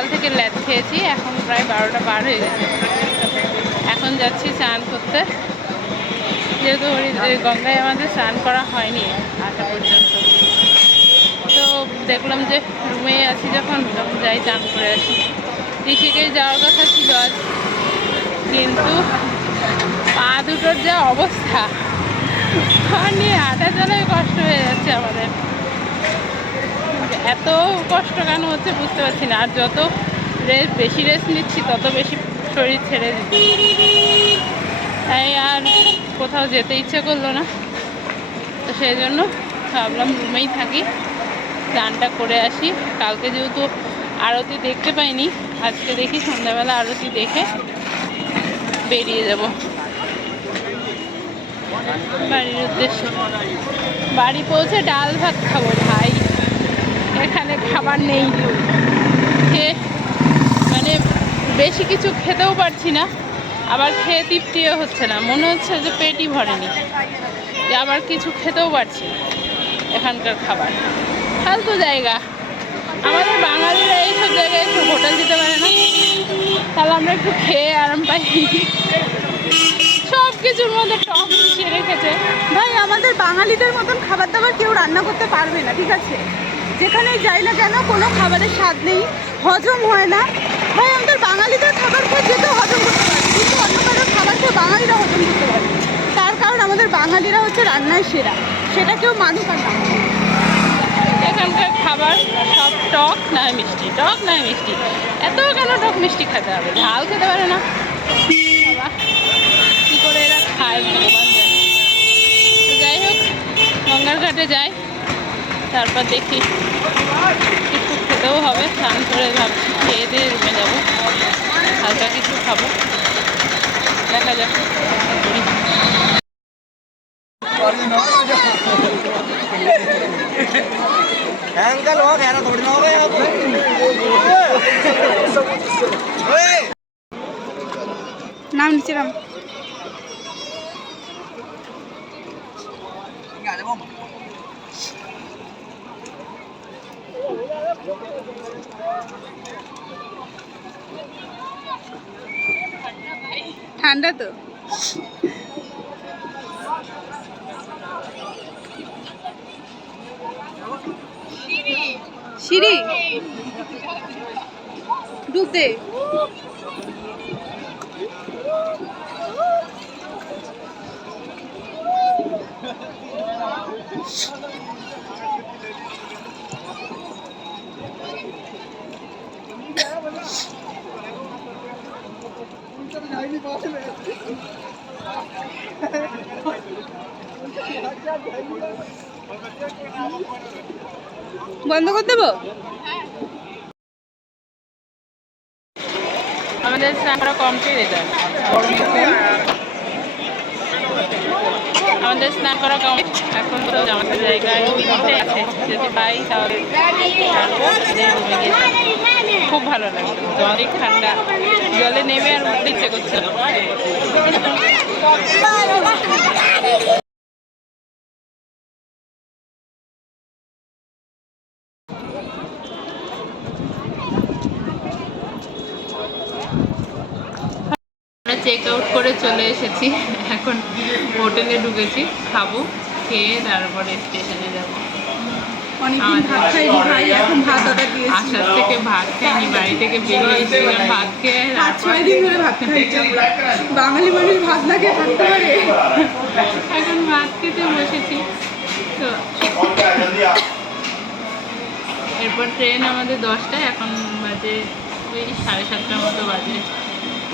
সকাল থেকে ল্যাদ খেয়েছি, এখন প্রায় 12টা পার হয়ে গেছে। এখন যাচ্ছি স্নান করতে, যেহেতু গঙ্গায় আমাদের স্নান করা হয়নি আসা পর্যন্ত। তো দেখলাম যে রুমে আছি যখন যাই স্নান করে আসি। ঋষিকেশ যাওয়ার কথা ছিল আজ, কিন্তু পা দুটোর যা অবস্থা, পা নিয়ে হাঁটা চলায় কষ্ট হয়ে যাচ্ছে আমাদের। এত কষ্ট কেন হচ্ছে বুঝতে পারছি না। আর যত বেশি রেস্ট নিচ্ছি তত বেশি শরীর ছেড়ে দিচ্ছি, তাই আর কোথাও যেতে ইচ্ছে করলো না। তো সেই জন্য ভাবলাম রুমেই থাকি, স্নানটা করে আসি। কালকে যেহেতু আরতি দেখতে পাইনি, আজকে দেখি সন্ধ্যাবেলা আরতি দেখে বেরিয়ে যাব বাড়ির উদ্দেশ্যে। বাড়ি পৌঁছে ডাল ভাত খাবো ভাই, এখানে খাবার নেই। মানে বেশি কিছু খেতেও পারছি না, আবার খেয়ে তৃপ্তিও হচ্ছে না, মনে হচ্ছে যে পেটই ভরেনি, যে আবার কিছু খেতেও পারছি না। এখানকার খাবার ফালতু জায়গা। আমাদের বাঙালিরা এইসব জায়গায় একটু হোটেল দিতে পারে না, তাহলে আমরা একটু খেয়ে আরাম পাই। সব কিছুর মধ্যে টক মিশিয়ে রেখেছে। ভাই আমাদের বাঙালিদের মতন খাবার দাবার কেউ রান্না করতে পারবে না, ঠিক আছে? যেখানেই যাই না কেন কোনো খাবারের স্বাদ নেই, হজম হয় না। ভাই আমাদের বাঙালিদের খাবার খেয়ে যেতে হজম করতে পারে, কিন্তু অন্য কারোর খাবার খেয়ে বাঙালিরা হজম করতে পারে। তার কারণ আমাদের বাঙালিরা হচ্ছে রান্নায় সেরা, সেটা কেউ মানুক আর না। এখানকার খাবার সব টক নয় মিষ্টি, টক নয় মিষ্টি। এত কেন টক মিষ্টি খেতে হবে? ঝাল খেতে পারে না, কী করে এরা খায় ভগবান জানে। তো যাই হোক, গঙ্গার ঘাটে যাই, তারপর দেখি কিছু খেতেও হবে। স্নান করে ভাবছি খেয়ে দিয়ে রুমে যাবো, হালকা কিছু খাবো, দেখা যাক করি। নাম নিচ্ছিলাম ঠান্ডা তো। সিঁড়ি ডুবতে বন্ধ করে দেবো। আমাদের স্নান করা কমপ্লিট। আমাদের স্নান করা কমপ্লিট, এখন তো আমাদের জায়গায় নিতে আছে, যদি পাই তাহলে খুব ভালো লাগবে। অনেক ঠান্ডা, জলে নেমে আর উঠতে ইচ্ছে করছে। চেক আউট করে চলে এসেছি, এখন হোটেলে ঢুকেছি, খাবো, খেয়ে তারপরে স্টেশনে যাবো। আসার থেকে ভাত খাইনি, বাড়ি থেকে বেরিয়ে এসেছিলাম ভাত খেয়ে, 5-6 দিন ধরে ভাত খাইছি। বাঙালি মানুষ ভাত না খেয়ে থাকতে পারে? এখন ভাত খেতে বসেছি। তো এরপর ট্রেন আমাদের 10টায়, এখন বাজে ওই 7:30টার মতো বাজে।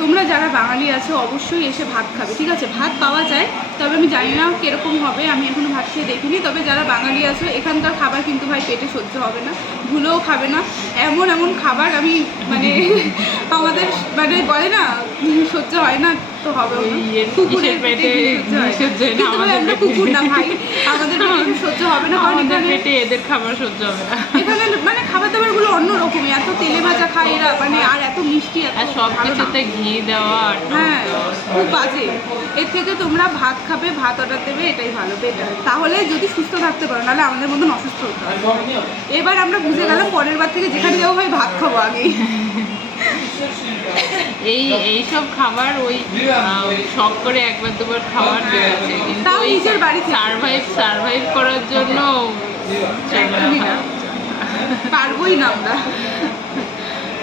তোমরা যারা বাঙালি আছো অবশ্যই এসে ভাত খাবে, ঠিক আছে? ভাত পাওয়া যায়, তবে আমি জানি না কীরকম হবে, আমি এখনো ভাত খেয়ে দেখিনি। তবে যারা বাঙালি আছো এখানকার খাবার কিন্তু ভাই পেটে সহ্য হবে না, ভুলেও খাবে না। এমন এমন খাবার আমি মানে আমাদের মানে বলে না সহ্য হয় না, তো হবে কুকুরের পেটে আমরা কুকুর না ভাই, আমাদের সহ্য হবে না, কারণ এখানে পেটে এদের খাবার সহ্য হবে না। এখানে মানে খাবার দাবারগুলো অন্যরকমই, এত তেলে ভাজা খায় এরা, মানে আর এত মিষ্টি, আর সব কিছুতে ঘি দেওয়া। হ্যাঁ, খুব বাজে। এর থেকে তোমরা ভাত খাবে, ভাত অর্ডার দেবে, এটাই ভালো, বেটার। তাহলে যদি সুস্থ থাকতে পারো, নাহলে আমাদের মতন অসুস্থ হতে হবে। এবার আমরা বুঝে গেলাম, পরের বার থেকে যেখানে যাবো ভাই ভাত খাবো আগে। এইসব খাবার ওই শখ করে একবার দুবার খাবার আছে, কিন্তু তাও ওই নিজের বাড়ি থেকে। সারভাইভ করার জন্য একদমই না, পারবোই না আমরা।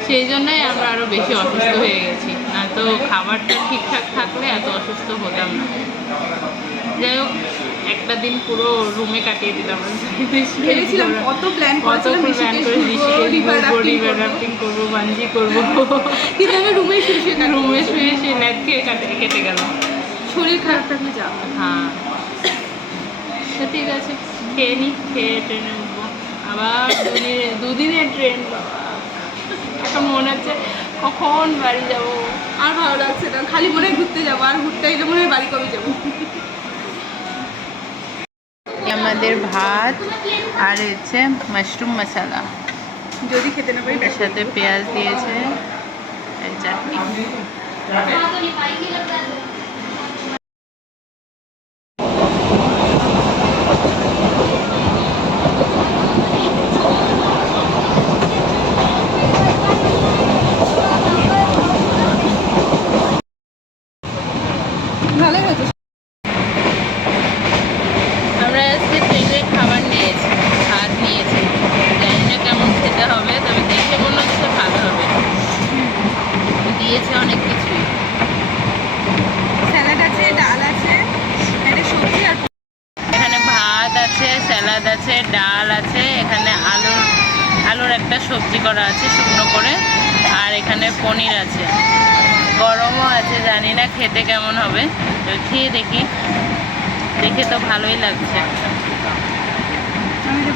সেই জন্যই আমরা আরো বেশি অসুস্থ হয়ে গেছি, না তো খাবারটা ঠিকঠাক থাকলে এত অসুস্থ হতাম না। যাই হোক, একটা দিন পুরো রুমে কাটিয়ে দিলাম। ভেবেছিলাম কত প্ল্যান করেছিলাম, রিভার রাফটিং করবো, বাঞ্জি করবো, কিন্তু আমি রুমে শুয়ে রুমে শুয়ে শুয়ে ল্যাদ খেয়ে কেটে গেল। শরীর খারাপ থাকলে যাবো। হ্যাঁ, তো ঠিক আছে, খেয়ে নি, খেয়ে ট্রেনে উঠবো আবার। দুদিনের ট্রেন, এখন মনে হচ্ছে কখন বাড়ি যাব। আর ভালো লাগছে না, খালি মনে হয় ঘুরতে যাবো, আর ঘুরতে গেলে মনে হয় বাড়ি কবে যাবো। আমাদের ভাত আর হচ্ছে মাশরুম মশলা, যদি খেতে না পারি এর সাথে পেঁয়াজ দিয়েছে, এই চাটনি। ভালোই হয়েছে। আমরা আজকে ট্রেনে খাবার নিয়েছি, ভাত নিয়েছি, জানি না কেমন খেতে হবে, তবে দেখে মনে হচ্ছে ভালো হবে। দিয়েছে অনেক কিছুই, স্যালাড আছে, ডাল আছে, একটা সবজি আর এখানে ভাত আছে, স্যালাড আছে, ডাল আছে, এখানে আলুর একটা সবজি করা আছে শুকনো করে, আর এখানে পনির আছে, গরমও আছে, জানি না খেতে কেমন হবে, তো খেয়ে দেখি। দেখে তো ভালোই লাগছে। আমি